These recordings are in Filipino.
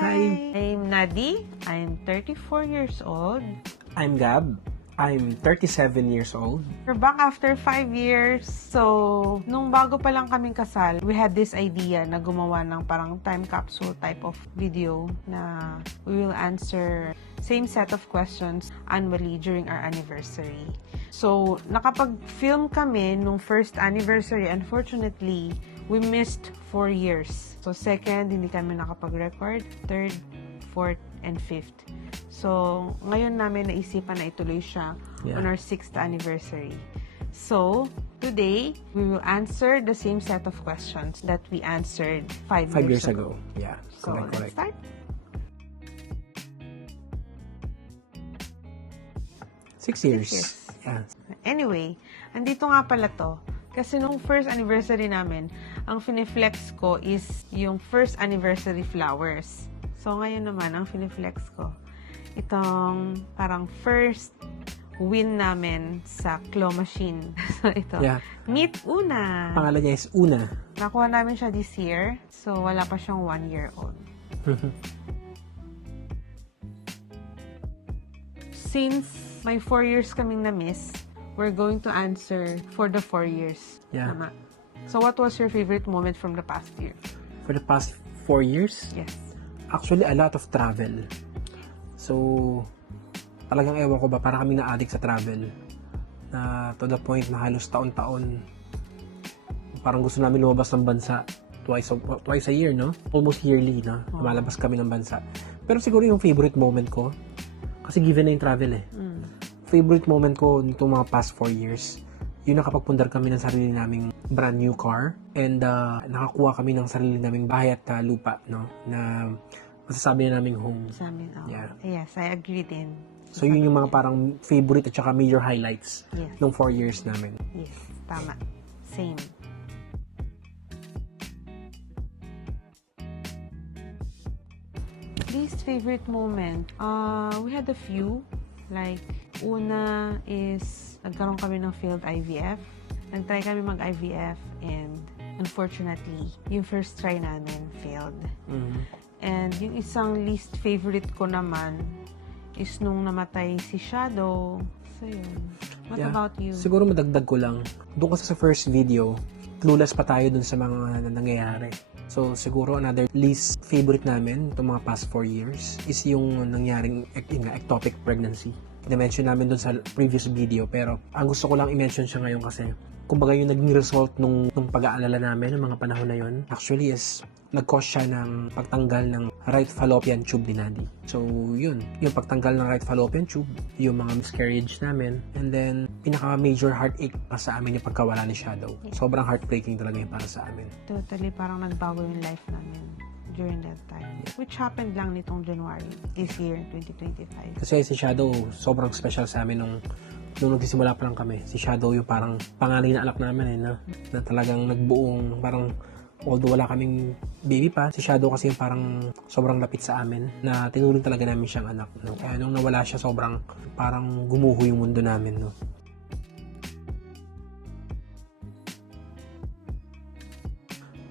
Hi! I'm Nadi. I'm 34 years old. I'm Gab. I'm 37 years old. We're back after 5 years. So, nung bago pa lang kaming kasal, we had this idea na gumawa ng parang time capsule type of video na we will answer same set of questions annually during our anniversary. So, nakapag-film kami nung first anniversary. Unfortunately, we missed 4 years. So, second, hindi kami nakapag-record. Third, fourth, and fifth. So, ngayon namin naisipan na ituloy siya on our 6th anniversary. So, today, we will answer the same set of questions that we answered 5 years ago. Yeah, so, let's start. Six years. Yeah. Anyway, andito nga pala to. Kasi nung first anniversary namin, ang finiflex ko is yung first anniversary flowers. So, ngayon naman, ang finiflex ko, itong parang first win namin sa claw machine. So, ito. Yeah. Meet Una. Pangalan niya is Una. Nakuha namin siya this year. So, wala pa siyang 1 year old. Since may 4 years kaming na-miss, we're going to answer for the 4 years. Yeah. Tama. So, what was your favorite moment from the past year? For the past 4 years? Yes. Actually, a lot of travel. So, talagang ewan ko ba, parang kami na-addict sa travel. Na to the point na halos taon-taon, parang gusto namin lumabas ng bansa twice a year, no? Almost yearly, no? Lumalabas kami ng bansa. Pero siguro yung favorite moment ko, kasi given na yung travel eh. Favorite moment ko nitong mga past 4 years, yung nakapagpundar kami ng sarili naming brand new car and nakakuha kami ng sarili naming bahay at lupa, no? Na masasabi na naming home. Sa amin, oh. Yeah. Yes, I agree din. So, yun yung mga parang favorite at saka major highlights Yes. ng 4 years namin. Yes, tama. Same. Least favorite moment? We had a few. Like, una is, nagkaroon kami ng failed IVF. Nag-try kami mag-IVF and unfortunately, yung first try namin failed. And yung isang least favorite ko naman is nung namatay si Shadow. So yun. What about you? Siguro madagdag ko lang. Doon kasi sa first video, clueless pa tayo dun sa mga nangyayari. So siguro another least favorite namin itong mga past 4 years is yung nangyaring ectopic pregnancy. Na-mention namin dun sa previous video pero ang gusto ko lang i-mention siya ngayon kasi kumbaga yung naging result nung pag-aalala namin ng mga panahon na yun actually is nag-cause siya ng pagtanggal ng right fallopian tube ni Nadi. So, yun. Yung pagtanggal ng right fallopian tube, yung mga miscarriage namin, and then, pinaka-major heartache pa sa amin yung pagkawala ni Shadow. Sobrang heartbreaking talaga yung para sa amin. Totally, parang nagbago yung life namin during that time. Which happened lang nitong January, this year, 2025. Kasi si Shadow, sobrang special sa amin nung nagsisimula pa lang kami. Si Shadow yung parang panganay na anak namin na talagang nagbuong, parang although wala kaming baby pa, si Shadow kasi yung parang sobrang lapit sa amin na tinuring talaga namin siyang anak. No? Kaya nung nawala siya, sobrang parang gumuho yung mundo namin. No?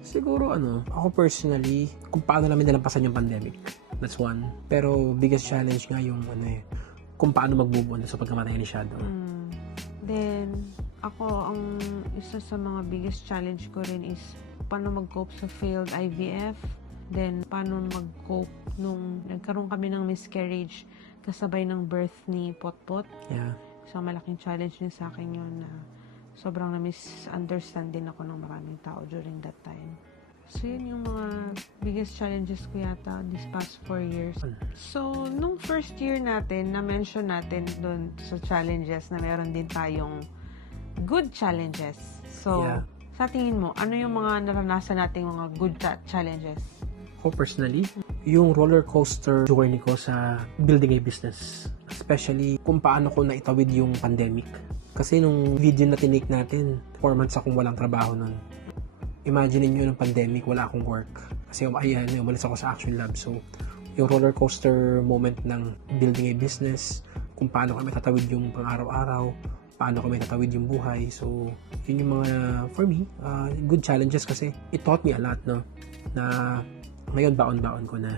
Siguro ako personally, kung paano namin nalampasan yung pandemic. That's one. Pero biggest challenge nga yung kung paano mag-move on sa pagkamatay ni Shadow. Then, ako, ang isa sa mga biggest challenge ko rin is paano mag-cope sa failed IVF. Then, paano mag-cope nung nagkaroon kami ng miscarriage kasabay ng birth ni Potpot. Yeah. So, malaking challenge din sa akin yun na sobrang na-misunderstand din ako ng maraming tao during that time. So, yun yung mga biggest challenges ko yata this past 4 years. So, nung first year natin, na-mention natin doon sa challenges na meron din tayong good challenges. So, sa tingin mo, ano yung mga naranasan nating mga good challenges? Ako personally, yung roller coaster journey ko sa building a business. Especially kung paano ko naitawid yung pandemic. Kasi nung video na tinake natin, 4 months akong walang trabaho nun. Imagine niyo ng pandemic, wala akong work. Kasi umalis ako sa Action Lab. So, yung roller coaster moment ng building a business, kung paano kami tatawid yung pang-araw-araw, paano kami tatawid yung buhay. So, yun yung mga, for me, good challenges kasi it taught me a lot, no? Na ngayon baon-baon ko na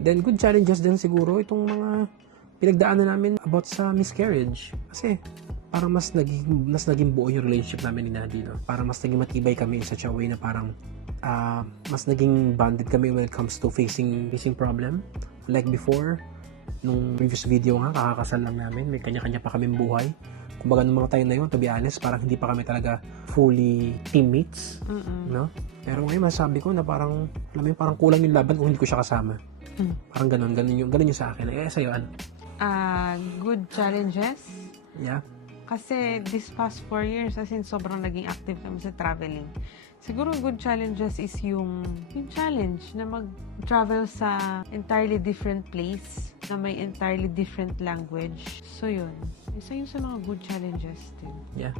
Then, good challenges din siguro itong mga pinagdaanan namin about sa miscarriage. Kasi, parang mas naging buo yung relationship namin ni Nadi, no? Parang mas naging matibay kami in such a way na parang mas naging bonded kami when it comes to facing problem. Like before, nung previous video nga, kakakasal lang namin, may kanya-kanya pa kaming buhay. Kumbaga nung mga time na yun, to be honest, parang hindi pa kami talaga fully teammates, no? Pero ngayon masabi ko na parang, alam mo yun, parang kulang yung laban kung hindi ko siya kasama. Parang ganun yung sa akin. Sa'yo, ano? Good challenges. Yeah. Kasi this past 4 years, as in, sobrang naging active kami sa traveling. Siguro good challenges is yung challenge na mag-travel sa entirely different place, na may entirely different language. So yun. Isa yun sa mga good challenges din. Yeah.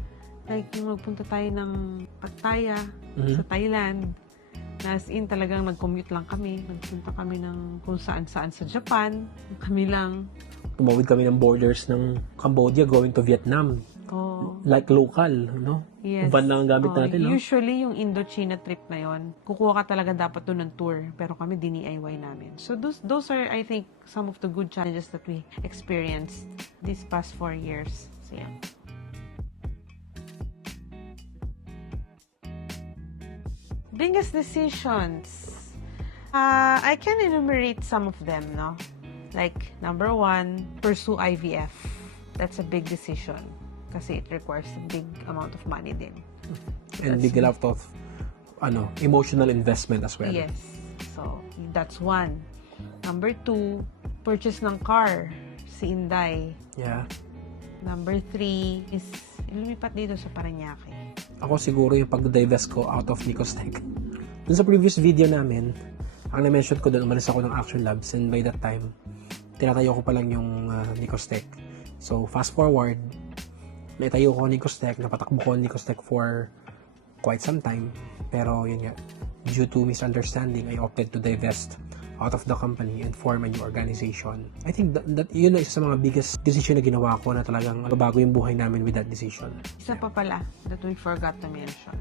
Like yung magpunta tayo ng Pattaya sa Thailand. Na as in talagang nag-commute lang kami. Nagpunta kami ng kung saan-saan sa Japan. Kami lang. Tumawid kami ng borders ng Cambodia going to Vietnam. Oh. Like local, no? Yes. Van lang ang gamit natin, no? Usually, yung Indochina trip na yon, kukuha ka talaga dapat doon ng tour. Pero kami, DIY namin. So, those are, I think, some of the good challenges that we experienced these past 4 years. So, yeah. Biggest decisions. I can enumerate some of them, no? Like, number 1, pursue IVF. That's a big decision. Kasi it requires a big amount of money din. And big amount of emotional investment as well. Yes. So, that's 1. Number 2, purchase ng car. Si Inday. Yeah. Number 3 is lumipat dito sa Parañaque. Ako siguro yung pag-divest ko out of Nicostec. Dun sa previous video namin, ang na-mention ko doon, umalis ako ng Action Labs, and by that time, tinatayo ko pa lang yung Nicostec. So, fast forward, naitayo ko Nicostec, napatakbo ko Nicostec for quite some time. Pero yun nga, due to misunderstanding, I opted to divest out of the company and form a new organization. I think that yun na isa sa mga biggest decision na ginawa ko na talagang bago yung buhay namin with that decision. Isa pa pala that we forgot to mention.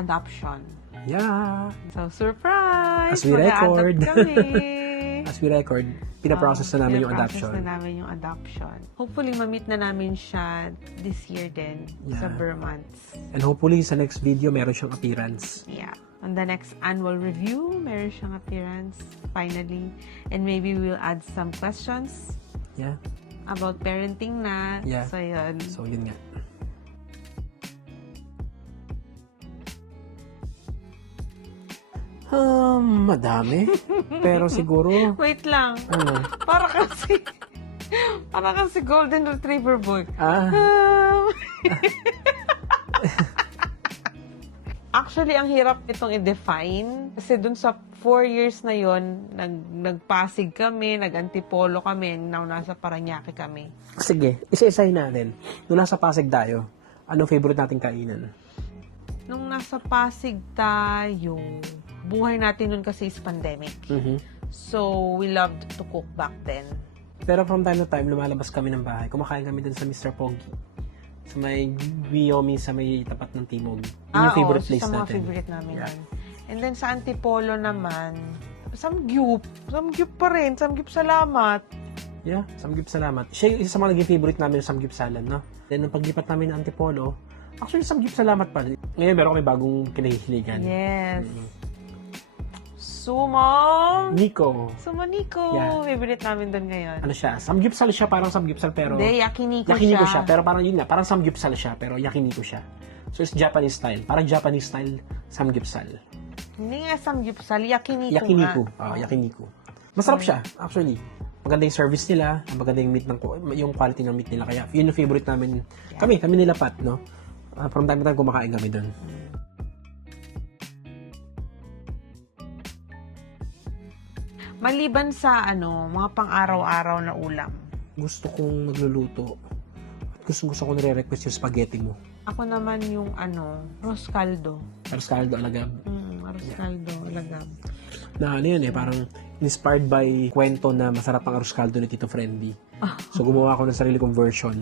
Adoption. Yeah! So, surprise! As we record. Mag-a-adopt kami. As we record, pinaprocess na namin yung adoption. Pinaprocess na namin yung adoption. Hopefully, ma-meet na namin siya this year din sa Vermonts. And hopefully, sa next video, meron siyang appearance. Yeah. On the next annual review, meron siyang appearance, finally. And maybe we'll add some questions. Yeah. About parenting na. Yeah. So, yun. So, yun nga. Madami. Pero siguro, Wait lang. ano? Para kasi Golden Retriever boy. Actually, ang hirap itong i-define. Kasi dun sa 4 years na yon, nagpasig kami, nag-antipolo kami, now nasa Parañaque kami. Sige, isa-isahin natin. Nung nasa Pasig tayo, anong favorite nating kainan? Nung nasa Pasig tayo, buhay natin nun kasi is pandemic. So, we loved to cook back then. Pero from time to time, lumalabas kami ng bahay. Kumakain kami dun sa Mr. Pogi. Sa may Wiomi, sa may tapat ng Timog. Yun yung favorite place sa mga natin. favorite namin Yeah. yun. And then sa Antipolo naman, Samgyup. Samgyup pa rin. Samgyup salamat. Yeah, Samgyup salamat. Siya yung isa sa mga naging favorite namin, Samgyup salad, no? Then, nung paglipat namin ng Antipolo, actually, Samgyup salamat pa. Ngayon, meron kami bagong kinahihiligan. Yes. Sumo Nico. Nico. Yeah. Favorite namin doon ngayon. Ano siya? Samgyupsal siya, parang samgyupsal, pero... Hindi, yakiniku siya. Pero parang yun nga, parang samgyupsal siya, pero yakiniku siya. So, it's Japanese style. Parang Japanese style samgyupsal. Hindi nga samgyupsal, Yakiniku. nga. Yakiniku. Masarap siya, actually. Maganda yung service nila, maganda yung meat yung quality ng meat nila. Kaya, yun yung favorite namin. Yeah. Kami nila Pat, no? From time to time, kumakain kami doon. Maliban sa mga pang-araw-araw na ulam. Gusto kong magluluto. At gusto ko nire-request yung spaghetti mo. Ako naman yung arroz caldo. Arroz caldo, alagab. Arroz caldo, alagab. Na ano yun parang inspired by kwento na masarap ang arroz caldo ni Tito Friendly. So gumawa ako ng sarili kong version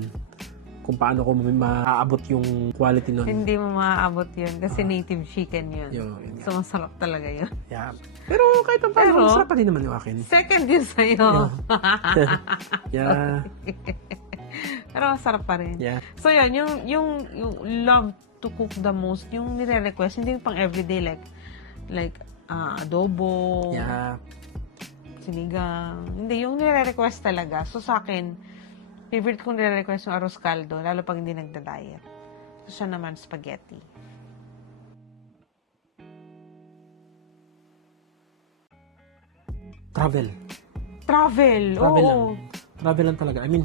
kung paano ko maaabot yung quality nun. Hindi mo maaabot yun kasi native chicken yun. Yun. So, masarap talaga yun. Yeah. Pero kahit ang paano, Pero, masarap pa din naman yung akin. Second yun sa'yo. Yeah. Pero masarap pa rin. Yeah. So, yan, yung love to cook the most, yung nire-request, hindi yung pang everyday, like adobo, Yeah. sinigang. Hindi, yung nire-request talaga. So, sa akin, favorite kong nire-request yung arroz caldo, lalo pag hindi nagda-diet. So, siya naman, spaghetti. Travel. Travel, Travel oo. lang. Travel lang talaga. I mean,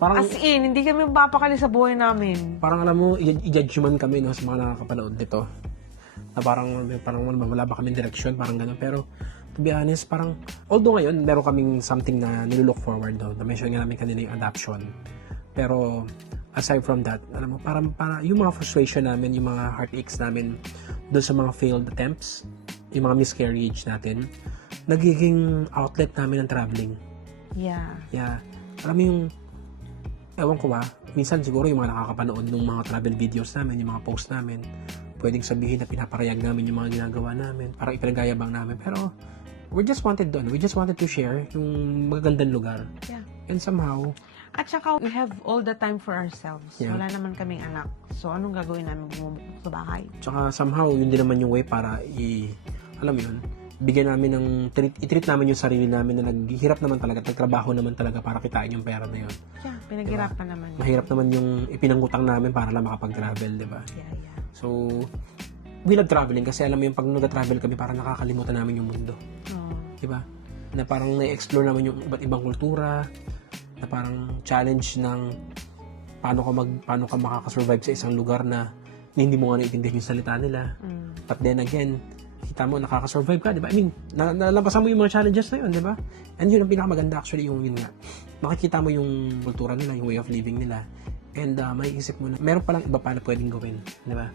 parang, As in, hindi kami mapapakali sa buhay namin. parang alam mo, i-judge man kami no, sa mga nakakapanood nito. Na parang wala ba kaming direction, parang gano'n. Pero, to be honest, parang, although ngayon, meron kaming something na nilook forward daw. Na-mention nga namin kanina yung adoption. Pero, aside from that, alam mo, parang yung mga frustration namin, yung mga heartaches namin, doon sa mga failed attempts, yung mga miscarriage natin, nagiging outlet namin ng traveling. Yeah. Yeah. Alam mo yung, ewan ko ba, minsan siguro yung mga nakakapanood ng mga travel videos namin, yung mga post namin, pwedeng sabihin na pinaparayag namin yung mga ginagawa namin, parang ipinagayabang namin, pero we just wanted to share yung magagandang lugar. Yeah. And somehow, At saka, we have all the time for ourselves. Yeah. Wala naman kaming anak. So, anong gagawin namin bumubukod sa bahay? tsaka somehow, yun din naman yung way para alam mo yun, bigyan namin ng, i-treat namin yung sarili namin na naghihirap naman talaga, nagtrabaho naman talaga para kitain yung pera na yun. Yeah, pinaghirapan naman. Mahirap naman yung ipinangutang namin para lang makapag-travel, di ba? Yeah. So, we love traveling kasi alam mo yung pag nag-travel kami, parang nakakalimutan namin yung mundo. Oh. Di ba? Na parang na-explore naman yung iba't ibang kultura, na parang challenge ng paano ka makakasurvive sa isang lugar na hindi mo nga naiintindihan yung salita nila. But then again, kita mo, nakakasurvive ka, di ba? I mean, nalampasan mo yung mga challenges na yun, di ba? And yun ang pinakamaganda actually, yun nga. Makikita mo yung kultura nila, yung way of living nila. And maiisip mo na, meron palang iba pa na pwedeng gawin, di ba?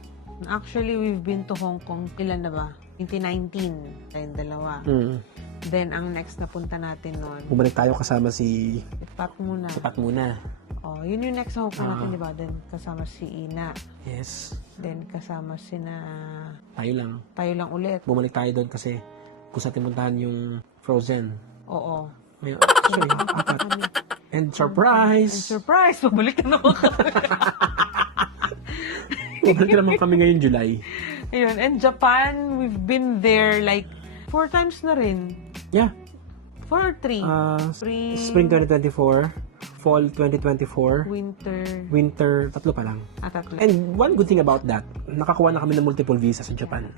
Actually, we've been to Hong Kong, ilan na ba? 2019, tayong dalawa. Then, ang next na punta natin noon, Bumalik tayo kasama si Pat muna. Pat muna. Oh, yun yung next na Hong Kong natin, di ba? Then, kasama si Ina. Yes. Then, kasama si na... Tayo lang ulit. Bumalik tayo doon kasi gusto natin puntahan yung Frozen. Oo. Ngayon, sorry, apat. And surprise! Surprise! Pabalik na naman kami. Bumalik naman kami ngayon July. Ayun. And Japan, we've been there like 4 times na rin. Yeah. 4 or 3? Spring 2024, Fall 2024, Winter. Tatlo pa lang. Tatlo. And one good thing about that, nakakuha na kami ng multiple visas sa Japan.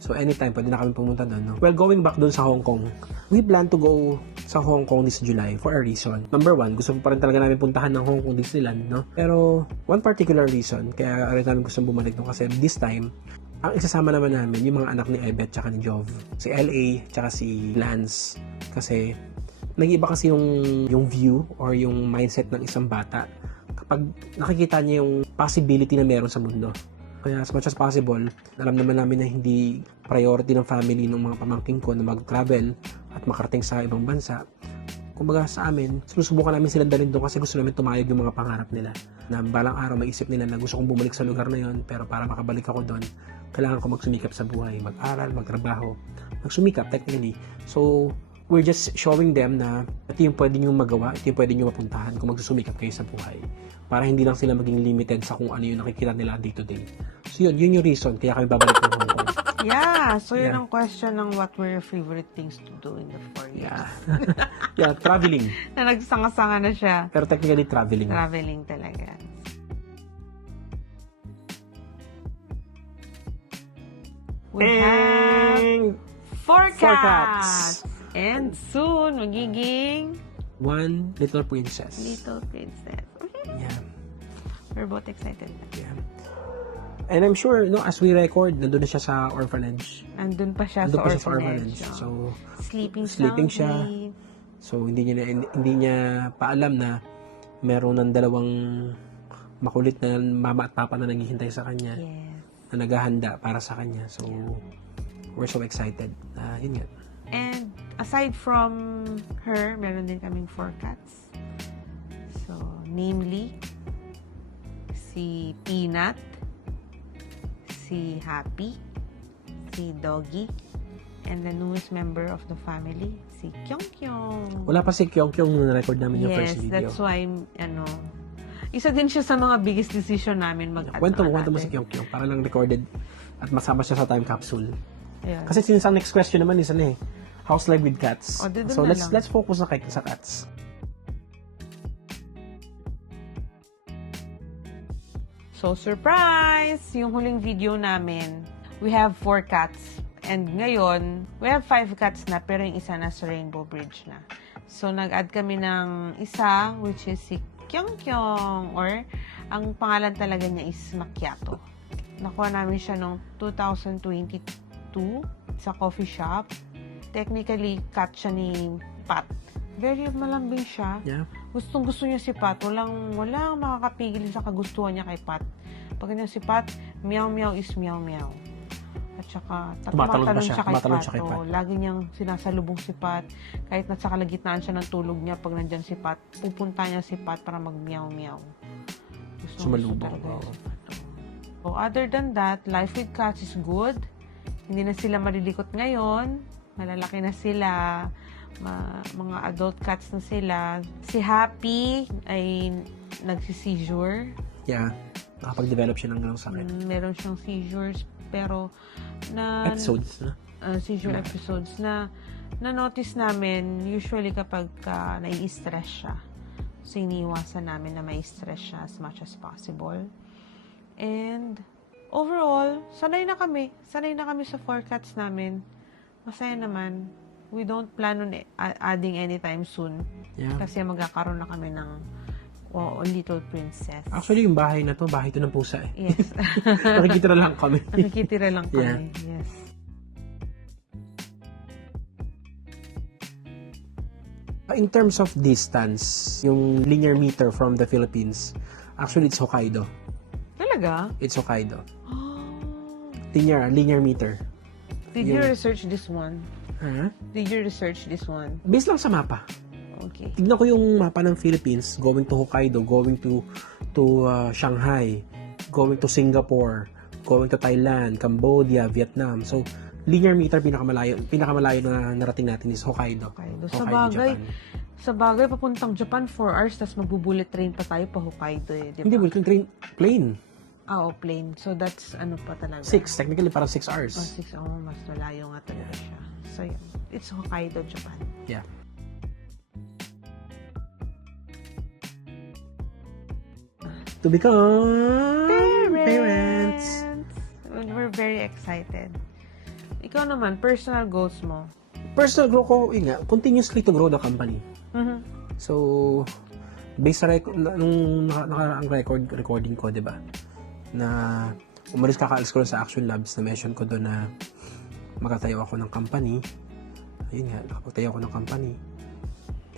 So anytime, pwede na kami pumunta doon. No? Well, going back doon sa Hong Kong, we plan to go sa Hong Kong this July for a reason. Number one, gusto pa rin talaga namin puntahan ng Hong Kong Disneyland, no? Pero one particular reason, kaya rin namin gusto bumalik doon kasi this time, ang isasama naman namin yung mga anak ni Ebet tsaka ni Jov. Si LA tsaka si Lance. Kasi nag-iba kasi yung view or yung mindset ng isang bata kapag nakikita niya yung possibility na meron sa mundo. Kaya as much as possible, alam naman namin na hindi priority ng family ng mga pamangking ko na mag-travel at makarating sa ibang bansa. Kumbaga sa amin, sinusubukan namin sila dalhin doon kasi gusto namin tumayog yung mga pangarap nila. Na balang araw maisip nila na gusto kong bumalik sa lugar na yon, pero para makabalik ako doon, kailangan ko magsumikap sa buhay, mag-aral, magtrabaho, magsumikap technically. So, we're just showing them na ito yung pwede nyo magawa, ito yung pwede nyo mapuntahan kung magsusumikap kayo sa buhay. Para hindi lang sila maging limited sa kung ano yung nakikita nila day to day. So yun yung reason kaya kami babalik ng Hong Kong. Yeah, so yun Yeah. ang question ng what were your favorite things to do in the 4 years. Yeah. Yeah, traveling. Na nagsanga-sanga na siya. Pero technically traveling. Traveling talaga. We have And forecast! And soon, magiging One Little Princess. Little Princess. Yeah. We're both excited na. Yeah. And I'm sure, no, as we record, nandun na siya sa orphanage. Andun pa siya Nandun sa pa siya sa orphanage. orphanage. So, sleeping siya. soundly. So, hindi niya paalam na meron ng dalawang makulit na mama at papa na naghihintay sa kanya. Yes. Na naghahanda para sa kanya. So, we're so excited. Yun nga. And aside from her, meron din kaming 4 cats. So, namely, si Peanut, si Happy, si Doggy, and the newest member of the family, si Kyong Kyong. Wala pa si Kyong Kyong nung na-record namin yung first Yes, video. that's why, isa din siya sa mga biggest decision namin Kwento mo si Kyong Kyong para lang recorded at masama siya sa time capsule. Ayun. Kasi since ang next question naman is house life with cats. O, dito So na let's lang. let's focus na sa cats. So, surprise! Yung huling video namin, we have 4 cats. And ngayon, we have 5 cats na, pero yung isa nasa Rainbow Bridge na. So, nag-add kami ng isa, which is si Kyong Kyong, or ang pangalan talaga niya is Macchiato. Nakuha namin siya noong 2022 sa coffee shop. Technically, cat siya ni Pat. Very malambing siya. Yeah. Gustong-gusto niya si Pat. Walang makakapigil sa kagustuhan niya kay Pat. Pag ganyan si Pat, meow-meow is meow-meow. At saka, tumatalon siya kay Pat. Lagi niyang sinasalubong si Pat. Kahit nasa kalagitnaan siya ng tulog niya, pag nandyan si Pat, pupunta niya si Pat para mag-meow-meow. Sumalubong. talaga yun si Pat. So, other than that, life with cats is good. Hindi na sila malilikot ngayon. Malalaki na sila. Mga adult cats na sila. Si Happy ay nagsi-seizure. Yeah. Nakapag-develop siya ng ganong sakit. Meron siyang seizures, pero Episodes na. seizure episodes na na-notice namin usually kapag nai-stress siya. So, iniiwasan namin na mai-stress siya as much as possible. And overall, sanay na kami. Sanay na kami sa 4 cats namin. Masaya naman. We don't plan on adding anytime soon. Yeah. Kasi magkakaroon na kami ng little princess. Actually, yung bahay na to, bahay to ng pusa eh. Yes. Nakikitira lang kami. Nakikitira lang kami. Yeah. Yes. In terms of distance, yung linear meter from the Philippines, actually it's Hokkaido. Talaga? It's Hokkaido. Oh. Linear meter. Did you research this one? Huh? Did you research this one? Based lang sa mapa. Okay. Tignan ko yung mapa ng Philippines, going to Hokkaido, going to Shanghai, going to Singapore, going to Thailand, Cambodia, Vietnam. So, linear meter pinakamalayo na narating natin is Hokkaido. Hokkaido, sa bagay, papuntang Japan 4 hours, tapos magbu-bullet train pa tayo pa Hokkaido eh, di ba? Hindi, bullet train, plane. Plane. So, that's ano pa talaga? 6, technically parang 6 hours. 6. Mas malayo nga talaga siya. So, yeah. It's Hokkaido, Japan. Yeah. To become parents. We're very excited. Ikaw naman, personal goals mo? Personal growth ko, continuously to grow the company. Mm-hmm. So, based sa nung nakaraang recording ko, di ba? Na kakaalis ko sa Action Labs na mention ko doon na magtatayo ako ng company. Ayun nga, nakapagtayo ako ng company.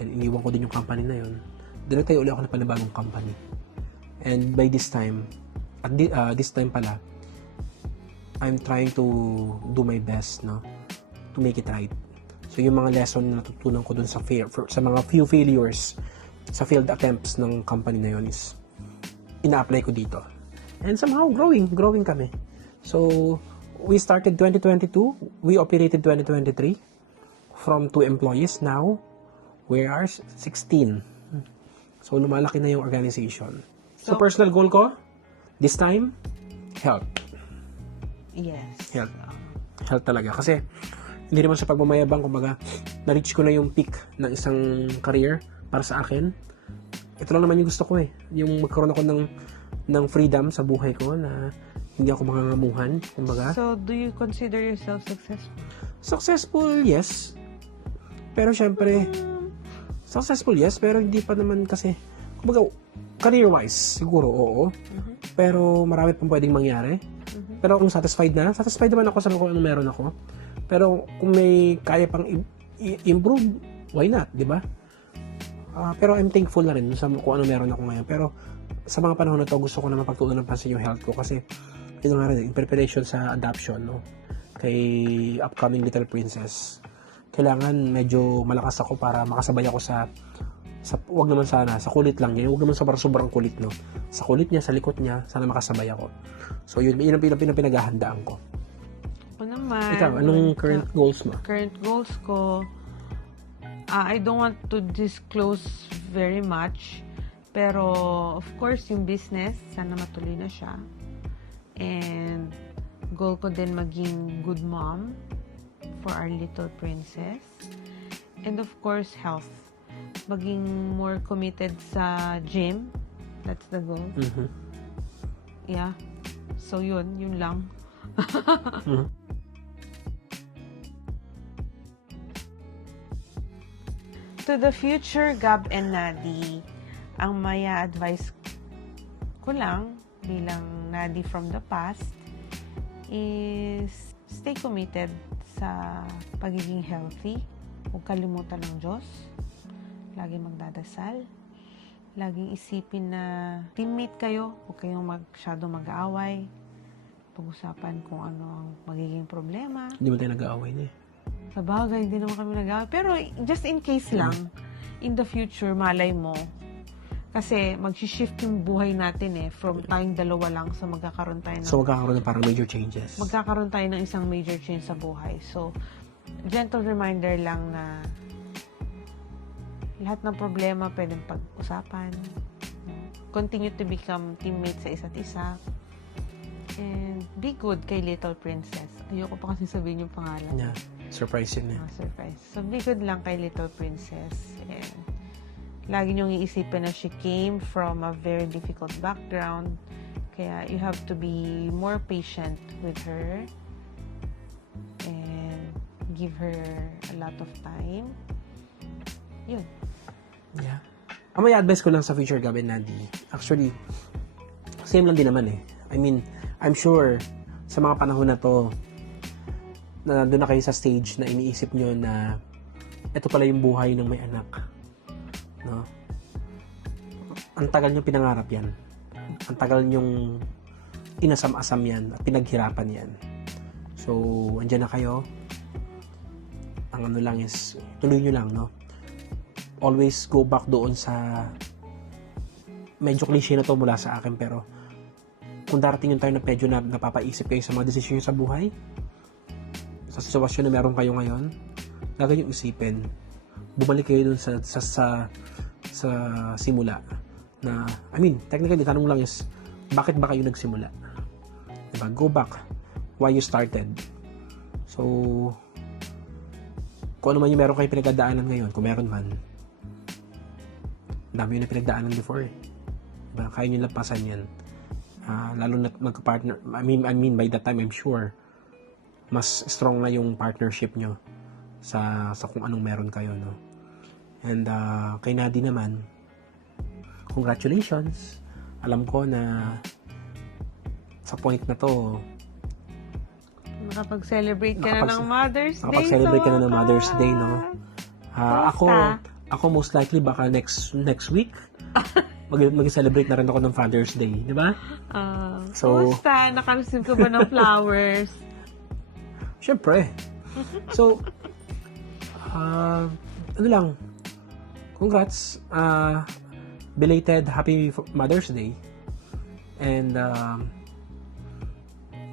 Then, iniwan ko din yung company na yun. Then, nagtayo ulit ako ng panibagong company. And by this time, this time pala, I'm trying to do my best, no? To make it right. So, yung mga lesson na natutunan ko dun sa mga few failures, sa failed attempts ng company na yun is, ina-apply ko dito. And somehow, growing kami. So, we started 2022, we operated 2023, from 2 employees, now, we are 16. So, lumalaki na yung organization. So, personal goal ko, this time, health. Yes. Health. Health talaga. Kasi, hindi naman sa pagmamayabang, kumbaga, na-reach ko na yung peak ng isang career para sa akin. Ito lang naman yung gusto ko eh. Yung magkaroon ako ng freedom sa buhay ko na hindi ako mangangamuhan, kumbaga. So, do you consider yourself successful? Successful, yes. Pero syempre, successful, yes. Pero hindi pa naman kasi, kumbaga, career-wise, siguro, oo. Mm-hmm. Pero marami pang pwedeng mangyari. Mm-hmm. Pero kung satisfied naman ako sa kung ano meron ako. Pero kung may kaya pang improve, why not, di ba? Pero I'm thankful na rin sa kung ano meron ako ngayon. Pero sa mga panahon na to, gusto ko na mapagtuunan ng pansin yung health ko kasi yun nga rin, in preparation sa adoption, no? Kay upcoming Little Princess. Kailangan medyo malakas ako para makasabay ako sa Wag naman sana, sa kulit lang niya. Wag naman sobrang kulit, no? Sa kulit niya, sa likod niya, sana makasabay ako. So, yun ang pinaghahandaan ko. Ako naman. Ikaw, anong current goals mo? Current goals ko, I don't want to disclose very much. Pero, of course, yung business, sana matuloy na siya. And, goal ko din maging good mom for our little princess. And, of course, health. Maging more committed sa gym. That's the goal. Mm-hmm. Yeah. So, yun lang. Mm-hmm. To the future Gab and Nadi, ang maya advice ko lang bilang Nadi from the past is stay committed sa pagiging healthy. Huwag kalimutan ng Diyos. Laging magdadasal. Laging isipin na teammate kayo. Huwag kayong masyado mag-aaway. Pag-usapan kung ano ang magiging problema. Hindi mo tayo nag-aaway na eh. Sa bagay, hindi naman kami nag-aaway. Pero just in case lang, in the future, malay mo. Kasi mag-shift yung buhay natin from tayong dalawa lang sa magkakaroon tayo ng... So, magkakaroon ng parang major changes. Magkakaroon tayo ng isang major change sa buhay. So, gentle reminder lang na lahat ng problema pwedeng pag-usapan. Continue to become teammates sa isa't isa. And be good kay Little Princess. Ayoko pa kasi sabihin yung pangalan. Yeah. Surprise yun eh. Surprise. So, be good lang kay Little Princess. And lagi niyong iisipin na she came from a very difficult background. Kaya you have to be more patient with her. And give her a lot of time. Yun. Yeah. Ang may advice ko lang sa future Gab and Nadi, actually, same lang din naman eh. I mean, I'm sure sa mga panahon na to, na doon na kayo sa stage na iniisip nyo na ito pala yung buhay ng may anak. No? Ang tagal nyo pinangarap yan. Ang tagal nyong inasam-asam yan at pinaghirapan yan. So, andyan na kayo. Ang ano lang is, tuloy nyo lang, no? Always go back doon sa medyo cliche na to mula sa akin, pero kung darating yung time na medyo napapaisip kayo sa mga desisyon sa buhay, sa sitwasyon na meron kayo ngayon, lagi yung isipin, bumalik kayo dun sa simula na, I mean, technically, tanong lang is, bakit ba kayo nagsimula? Diba? Go back why you started. So, kung ano man yung meron kayo pinagdaanan ngayon, kung meron man, dami yun na pinagdaanan before eh. Diba? Kaya nyo lampasan yan. Lalo na magka-partner, I mean, by that time, I'm sure, mas strong na yung partnership nyo sa kung anong meron kayo, no? And kay Nadi naman, congratulations. Alam ko na sa point na to, Nakapag-celebrate ka na ng Mother's Day. Nakapag-celebrate ka na ng Mother's Day, no? Ako most likely baka next week mag-celebrate na rin ako ng Father's Day, di ba? So, kumusta? Naka-receive ka ba ng flowers? Siyempre. So, ano lang, congrats. Belated Happy Mother's Day. And,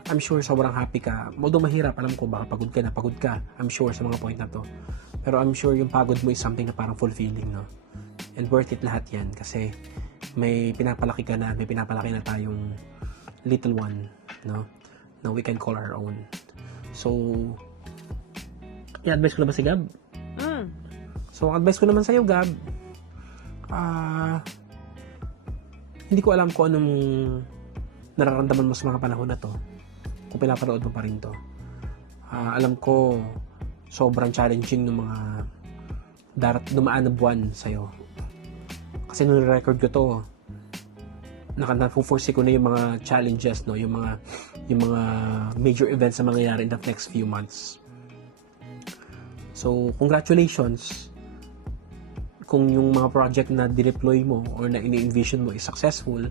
I'm sure sobrang happy ka. Although mahirap, alam ko, baka pagod ka. I'm sure sa mga point na to. Pero I'm sure yung pagod mo is something na parang fulfilling, no? And worth it lahat yan. Kasi may pinapalaki na tayong little one, no? Na we can call our own. So, i-advise ko na ba si Gab? So, ang advice ko naman sa'yo, Gab, hindi ko alam kung anong nararamdaman mo sa mga panahon na to. Kung pinapanood mo pa rin to. Alam ko, sobrang challenging ng mga dumaan na buwan sa'yo. Kasi nung record ko to, na-foresee ko na yung mga challenges, no? Yung mga major events na mangyayari in the next few months. So, congratulations kung yung mga project na dineploy mo or na ini-envision mo is successful.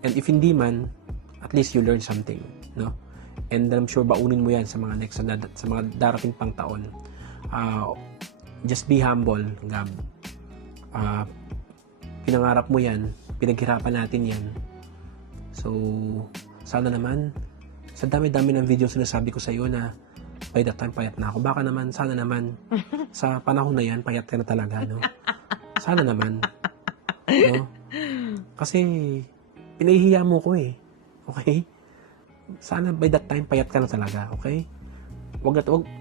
And if hindi man, at least you learn something, no? And I'm sure baunin mo yan sa mga sa mga darating pang taon. Just be humble, Gab. pinangarap mo yan, pinaghirapan natin yan. So, sana naman, sa dami-dami ng video sinasabi ko sa iyo na by that time payat na ako. Baka naman, sana naman, sa panahon na yan, payat ka na talaga, no? Sana naman. No? Kasi, pinahihiya mo ko eh. Okay? Sana by that time, payat ka na talaga. Okay?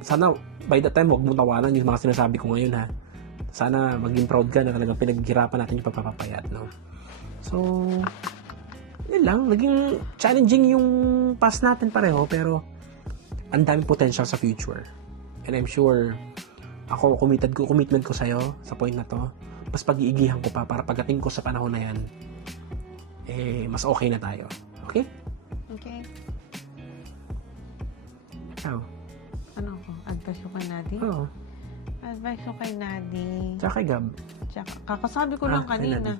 Sana by that time, wag mo tawanan yung mga sinasabi ko ngayon, ha? Sana maging proud ka na talagang pinaghirapan natin yung pagpapapayat, no? So, yun lang. Naging challenging yung past natin pareho, pero ang daming potential sa future. And I'm sure, ako, commitment ko sa'yo sa point na to. Mas pag-iigihan ko pa para pagdating ko sa panahon na yan, mas okay na tayo. Okay? Okay. Ikaw? Ano ko? Advice ko kay Nadi? Oo. Advice ko kay Nadi. Tsaka kay Gab. Tsaka, kakasabi ko lang kay kanina. Nadi.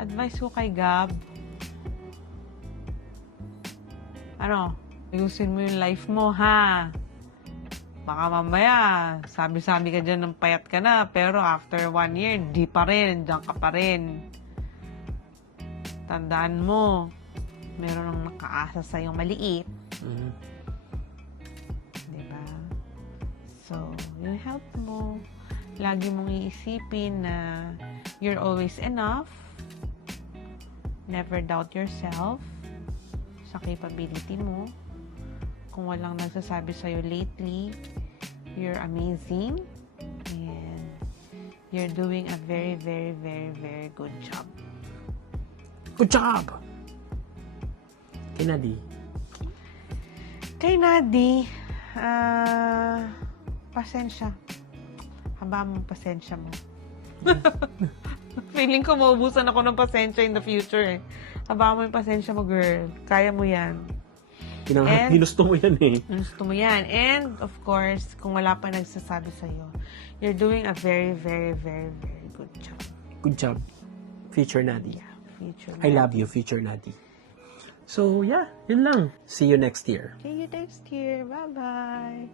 Advice ko kay Gab. Ano? Ayusin mo yung life mo, ha? Baka mamaya, sabi-sabi ka dyan ng payat ka na, pero after 1 year, di pa rin, dyan ka pa rin. Tandaan mo, meron nang nakaasa sa'yo maliit. Mhm. Diba? So, yung health mo, lagi mong iisipin na you're always enough. Never doubt yourself sa capability mo. Kung walang nagsasabi sa'yo lately, you're amazing and you're doing a very, very, very, very good job. Good job! Kay Nadi. Kay Nadi, pasensya. Haba mo pasensya mo. Feeling ko maubusan ako ng pasensya in the future eh. Haba mo yung pasensya mo, girl. Kaya mo yan. Ginusto mo yan eh. Gusto mo yan. And, of course, kung wala pa nagsasabi sa'yo, you're doing a very, very, very, very good job. Good job. Future Nadi. Yeah, future. I love you, future Nadi. So, yeah, yun lang. See you next year. See you next year. Bye-bye.